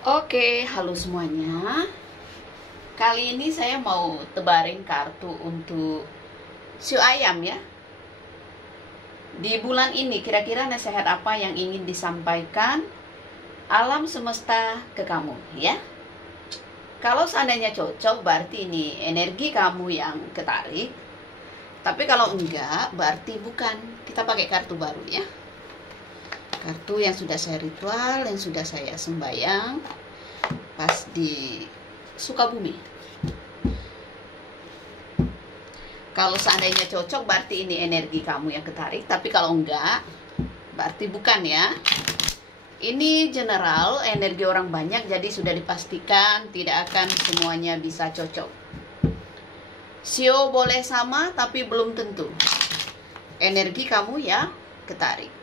Oke, halo semuanya. Kali ini saya mau tebarin kartu untuk siu ayam ya. Di bulan ini kira-kira nasihat apa yang ingin disampaikan alam semesta ke kamu ya. Kalau seandainya cocok berarti ini energi kamu yang ketarik. Tapi kalau enggak berarti bukan. Kita pakai kartu baru ya. Kartu yang sudah saya ritual, yang sudah saya sembayang pas di Sukabumi. Kalau seandainya cocok berarti ini energi kamu yang ketarik, tapi kalau enggak berarti bukan ya. Ini general, energi orang banyak, jadi sudah dipastikan tidak akan semuanya bisa cocok. Sio boleh sama tapi belum tentu energi kamu ya ketarik.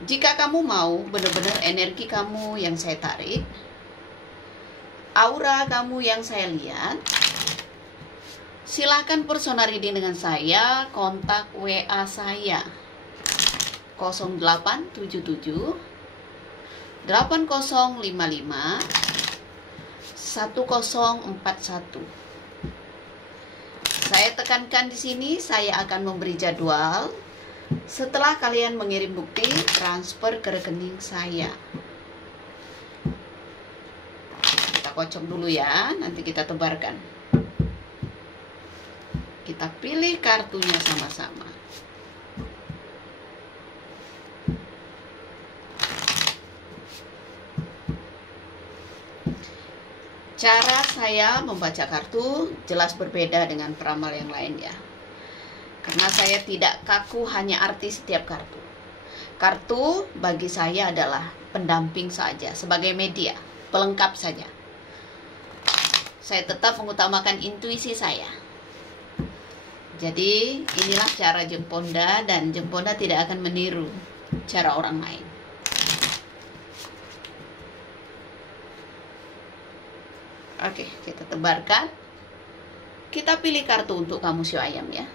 Jika kamu mau benar-benar energi kamu yang saya tarik, aura kamu yang saya lihat, silakan personal reading dengan saya, kontak WA saya 0877 8055 1041. Saya tekankan di sini, saya akan memberi jadwal setelah kalian mengirim bukti transfer ke rekening saya. Kita kocok dulu ya, nanti kita tebarkan. Kita pilih kartunya sama-sama. Cara saya membaca kartu jelas berbeda dengan peramal yang lain ya. Karena saya tidak kaku hanya arti setiap kartu. Kartu bagi saya adalah pendamping saja, sebagai media, pelengkap saja. Saya tetap mengutamakan intuisi saya. Jadi inilah cara Jemponda, dan Jemponda tidak akan meniru cara orang lain. Oke, kita tebarkan. Kita pilih kartu untuk kamu siu ayam ya.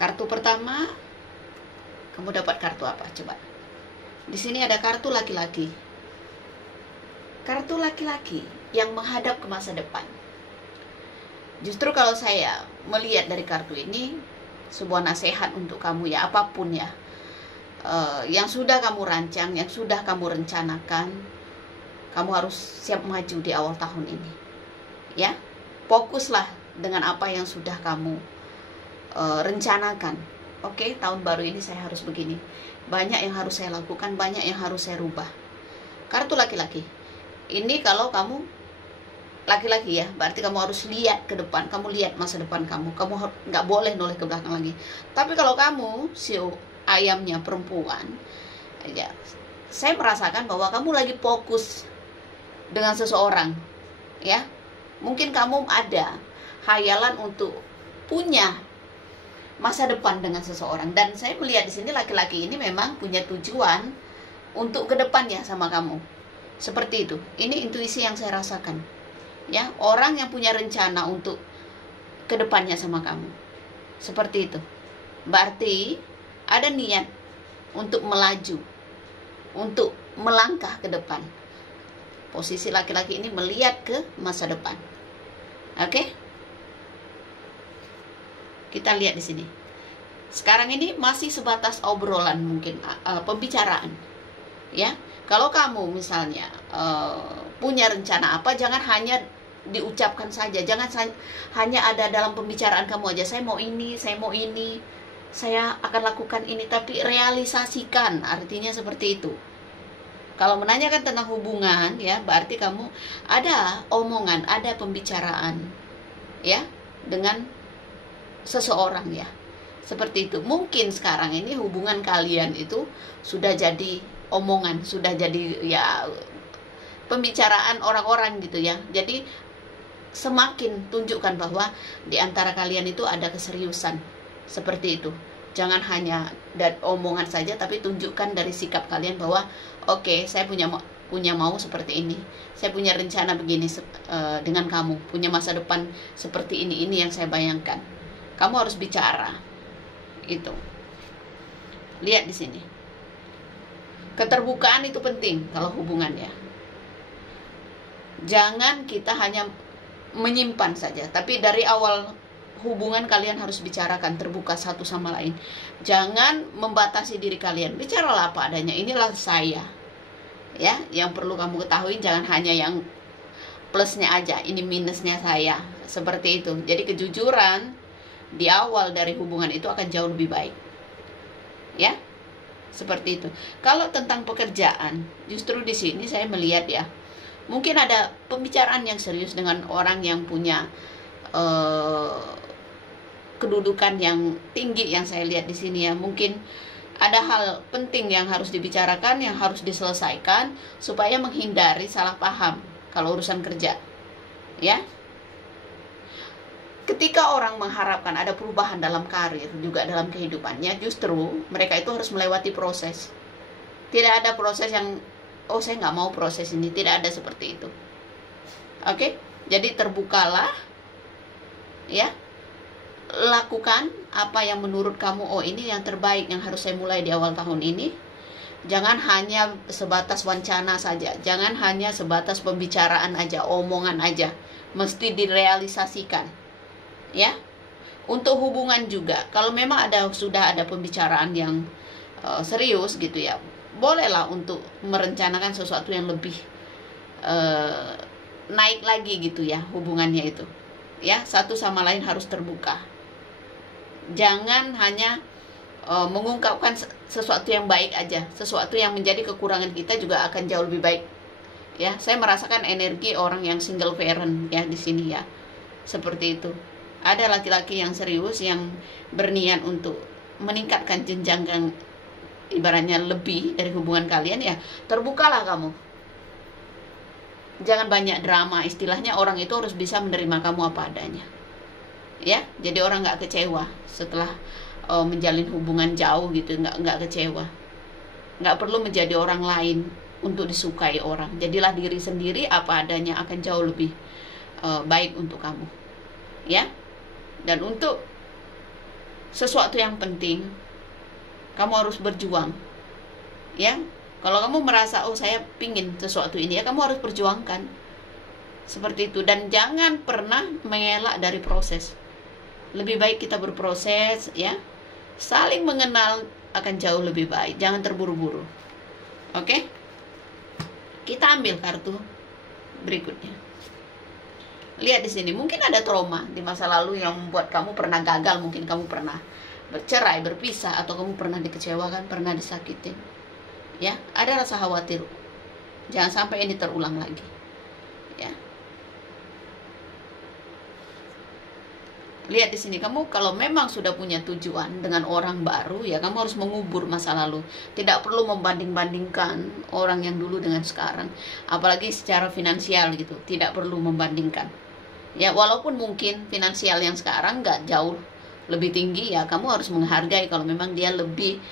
Kartu pertama, kamu dapat kartu apa? Coba. Di sini ada kartu laki-laki. Kartu laki-laki yang menghadap ke masa depan. Justru kalau saya melihat dari kartu ini, sebuah nasihat untuk kamu ya, apapun ya. Yang sudah kamu rancang, yang sudah kamu rencanakan, kamu harus siap maju di awal tahun ini. Ya, fokuslah dengan apa yang sudah kamu rencanakan. Oke, tahun baru ini saya harus begini. Banyak yang harus saya lakukan, banyak yang harus saya rubah. Kartu laki-laki. Ini kalau kamu laki-laki ya, berarti kamu harus lihat ke depan. Kamu lihat masa depan kamu. Kamu nggak boleh noleh ke belakang lagi. Tapi kalau kamu siu ayamnya perempuan, ya, saya merasakan bahwa kamu lagi fokus dengan seseorang, ya. Mungkin kamu ada hayalan untuk punya masa depan dengan seseorang, dan saya melihat di sini laki-laki ini memang punya tujuan untuk ke depannya sama kamu. Seperti itu. Ini intuisi yang saya rasakan. Ya, orang yang punya rencana untuk ke depannya sama kamu. Seperti itu. Berarti ada niat untuk melaju, untuk melangkah ke depan. Posisi laki-laki ini melihat ke masa depan. Oke? Kita lihat di sini. Sekarang ini masih sebatas obrolan, mungkin pembicaraan. Ya, kalau kamu misalnya punya rencana apa, jangan hanya diucapkan saja. Jangan hanya ada dalam pembicaraan kamu aja. Saya mau ini, saya mau ini, saya akan lakukan ini, tapi realisasikan. Artinya seperti itu. Kalau menanyakan tentang hubungan, ya, berarti kamu ada omongan, ada pembicaraan, ya, dengan seseorang ya. Seperti itu. Mungkin sekarang ini hubungan kalian itu sudah jadi omongan, sudah jadi ya pembicaraan orang-orang gitu ya. Jadi semakin tunjukkan bahwa di antara kalian itu ada keseriusan. Seperti itu. Jangan hanya omongan saja, tapi tunjukkan dari sikap kalian bahwa oke, saya punya mau seperti ini. Saya punya rencana begini dengan kamu, punya masa depan seperti ini yang saya bayangkan. Kamu harus bicara. Itu. Lihat di sini. Keterbukaan itu penting kalau hubungan ya. Jangan kita hanya menyimpan saja, tapi dari awal hubungan kalian harus bicarakan terbuka satu sama lain. Jangan membatasi diri kalian. Bicaralah apa adanya. Inilah saya. Ya, yang perlu kamu ketahui, jangan hanya yang plusnya aja, ini minusnya saya. Seperti itu. Jadi kejujuran di awal dari hubungan itu akan jauh lebih baik. Ya. Seperti itu. Kalau tentang pekerjaan, justru di sini saya melihat ya, mungkin ada pembicaraan yang serius dengan orang yang punya kedudukan yang tinggi yang saya lihat di sini ya. Mungkin ada hal penting yang harus dibicarakan, yang harus diselesaikan supaya menghindari salah paham kalau urusan kerja. Ya. Ketika orang mengharapkan ada perubahan dalam karir, juga dalam kehidupannya, justru mereka itu harus melewati proses. Tidak ada proses yang, oh saya nggak mau proses ini, tidak ada seperti itu. Oke, jadi terbukalah, ya, lakukan apa yang menurut kamu, oh ini yang terbaik yang harus saya mulai di awal tahun ini. Jangan hanya sebatas wacana saja, jangan hanya sebatas pembicaraan aja, omongan aja, mesti direalisasikan. Ya, untuk hubungan juga, kalau memang sudah ada pembicaraan yang serius gitu ya, bolehlah untuk merencanakan sesuatu yang lebih naik lagi gitu ya hubungannya itu. Ya, satu sama lain harus terbuka. Jangan hanya mengungkapkan sesuatu yang baik aja, sesuatu yang menjadi kekurangan kita juga akan jauh lebih baik. Ya, saya merasakan energi orang yang single parent ya di sini ya, seperti itu. Ada laki-laki yang serius yang berniat untuk meningkatkan jenjang yang ibaratnya lebih dari hubungan kalian ya, terbukalah kamu. Jangan banyak drama, istilahnya orang itu harus bisa menerima kamu apa adanya. Ya, jadi orang nggak kecewa setelah menjalin hubungan jauh gitu, nggak kecewa. Nggak perlu menjadi orang lain untuk disukai orang. Jadilah diri sendiri apa adanya, akan jauh lebih baik untuk kamu. Ya. Dan untuk sesuatu yang penting, kamu harus berjuang. Ya, kalau kamu merasa, oh saya pingin sesuatu ini, ya kamu harus perjuangkan. Seperti itu. Dan jangan pernah mengelak dari proses. Lebih baik kita berproses, ya. Saling mengenal akan jauh lebih baik. Jangan terburu-buru. Oke? Kita ambil kartu berikutnya. Lihat di sini, mungkin ada trauma di masa lalu yang membuat kamu pernah gagal, mungkin kamu pernah bercerai, berpisah, atau kamu pernah dikecewakan, pernah disakitin. Ya, ada rasa khawatir. Jangan sampai ini terulang lagi. Ya. Lihat di sini, kamu kalau memang sudah punya tujuan dengan orang baru, ya kamu harus mengubur masa lalu. Tidak perlu membanding-bandingkan orang yang dulu dengan sekarang, apalagi secara finansial gitu. Tidak perlu membandingkan. Ya, walaupun mungkin finansial yang sekarang nggak jauh lebih tinggi, ya kamu harus menghargai kalau memang dia lebih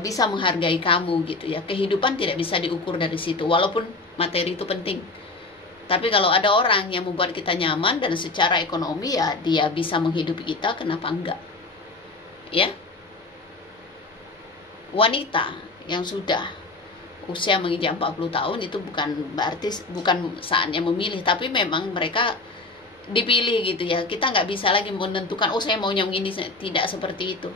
bisa menghargai kamu gitu ya. Kehidupan tidak bisa diukur dari situ, walaupun materi itu penting. Tapi kalau ada orang yang membuat kita nyaman dan secara ekonomi ya dia bisa menghidupi kita, kenapa enggak? Ya. Wanita yang sudah usia menginjak 40 tahun itu bukan berarti bukan saatnya memilih, tapi memang mereka dipilih gitu ya. Kita nggak bisa lagi menentukan, oh saya mau yang ini, tidak seperti itu.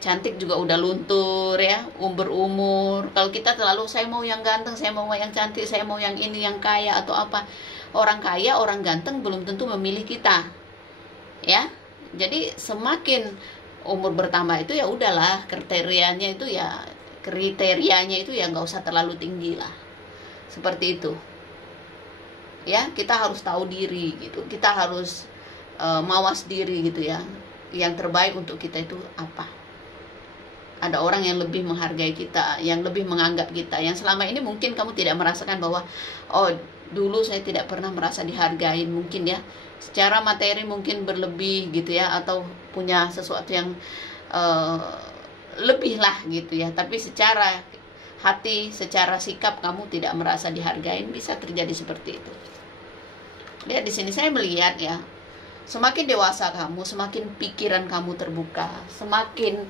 Cantik juga udah luntur ya, berumur. Kalau kita terlalu saya mau yang ganteng, saya mau yang cantik, saya mau yang ini, yang kaya atau apa. Orang kaya, orang ganteng belum tentu memilih kita. Ya. Jadi semakin umur bertambah itu ya udahlah, kriterianya itu ya nggak usah terlalu tinggi lah. Seperti itu. Ya, kita harus tahu diri gitu. Kita harus mawas diri gitu ya. Yang terbaik untuk kita itu apa? Ada orang yang lebih menghargai kita, yang lebih menganggap kita, yang selama ini mungkin kamu tidak merasakan bahwa oh dulu saya tidak pernah merasa dihargai, mungkin ya. Secara materi mungkin berlebih gitu ya, atau punya sesuatu yang lebih lah gitu ya. Tapi secara hati, secara sikap kamu tidak merasa dihargai, bisa terjadi seperti itu. Lihat di sini saya melihat ya, Semakin dewasa kamu, semakin pikiran kamu terbuka, semakin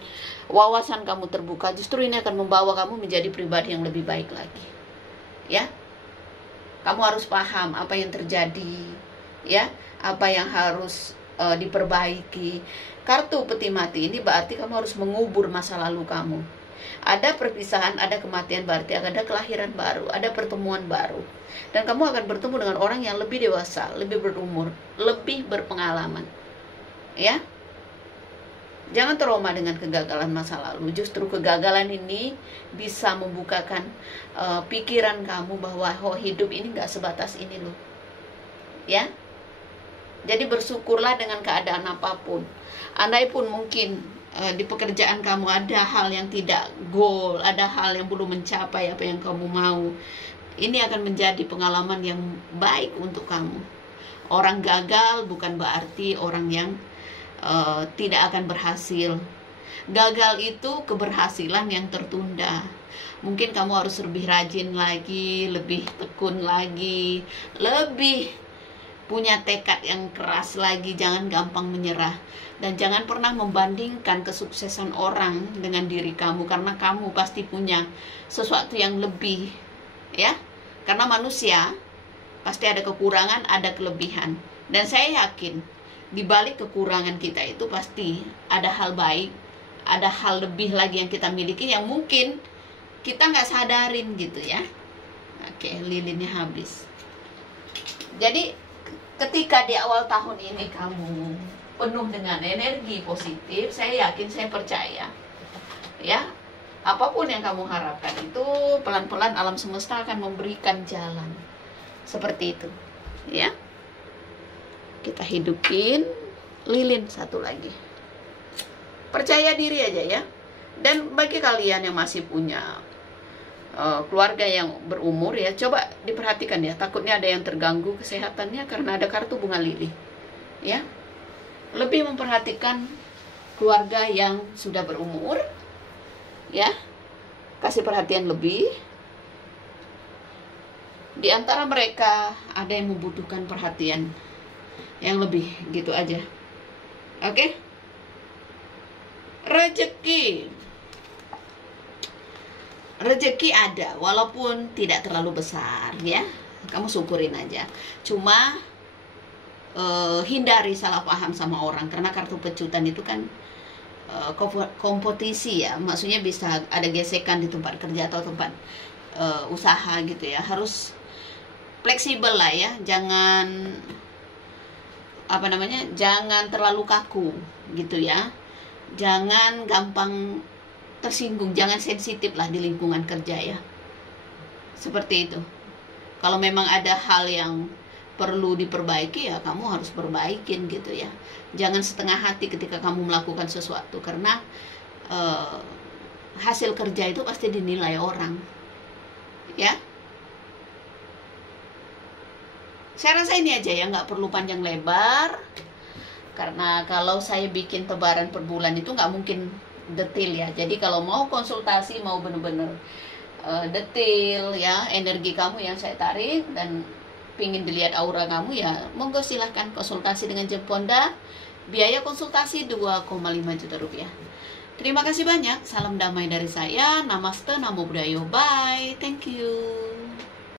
wawasan kamu terbuka, justru ini akan membawa kamu menjadi pribadi yang lebih baik lagi. Ya, kamu harus paham apa yang terjadi, ya, apa yang harus diperbaiki. Kartu peti mati ini berarti kamu harus mengubur masa lalu kamu. Ada perpisahan, ada kematian, berarti ada kelahiran baru, ada pertemuan baru. Dan kamu akan bertemu dengan orang yang lebih dewasa, lebih berumur, lebih berpengalaman. Ya. Jangan trauma dengan kegagalan masa lalu. Justru kegagalan ini bisa membukakan pikiran kamu bahwa hidup ini gak sebatas ini loh. Ya. Jadi bersyukurlah dengan keadaan apapun. Andai pun mungkin di pekerjaan kamu ada hal yang tidak goal, ada hal yang belum mencapai apa yang kamu mau, ini akan menjadi pengalaman yang baik untuk kamu. Orang gagal bukan berarti orang yang tidak akan berhasil. Gagal itu keberhasilan yang tertunda. Mungkin kamu harus lebih rajin lagi, lebih tekun lagi, lebih punya tekad yang keras lagi, jangan gampang menyerah. Dan jangan pernah membandingkan kesuksesan orang dengan diri kamu, karena kamu pasti punya sesuatu yang lebih, ya. Karena manusia pasti ada kekurangan, ada kelebihan. Dan saya yakin di balik kekurangan kita itu pasti ada hal baik, ada hal lebih lagi yang kita miliki yang mungkin kita nggak sadarin gitu ya. Oke, lilinnya habis. Jadi ketika di awal tahun ini kamu penuh dengan energi positif, saya yakin, saya percaya, ya, apapun yang kamu harapkan itu pelan-pelan alam semesta akan memberikan jalan. Seperti itu, ya. Kita hidupin lilin satu lagi. Percaya diri aja ya. Dan bagi kalian yang masih punya keluarga yang berumur ya, coba diperhatikan ya, takutnya ada yang terganggu kesehatannya karena ada kartu bunga lili. Ya. Lebih memperhatikan keluarga yang sudah berumur, ya, kasih perhatian lebih. Di antara mereka ada yang membutuhkan perhatian yang lebih, gitu aja. Oke? Rezeki ada, walaupun tidak terlalu besar, ya. Kamu syukurin aja. Cuma hindari salah paham sama orang, karena kartu pecutan itu kan kompetisi ya, maksudnya bisa ada gesekan di tempat kerja atau tempat usaha gitu ya. Harus fleksibel lah ya, jangan jangan terlalu kaku gitu ya, jangan gampang tersinggung, jangan sensitif lah di lingkungan kerja ya, seperti itu. Kalau memang ada hal yang perlu diperbaiki ya kamu harus perbaikin gitu ya. Jangan setengah hati ketika kamu melakukan sesuatu, karena hasil kerja itu pasti dinilai orang, ya. Saya rasa ini aja ya, nggak perlu panjang lebar, karena kalau saya bikin tebaran per bulan itu nggak mungkin detail ya. Jadi kalau mau konsultasi, mau bener-bener detail ya, energi kamu yang saya tarik dan pingin dilihat aura kamu ya, monggo silahkan konsultasi dengan Jemponda. Biaya konsultasi 2,5 juta rupiah. Terima kasih banyak. Salam damai dari saya. Namaste, Namo Buddhaya. Bye. Thank you.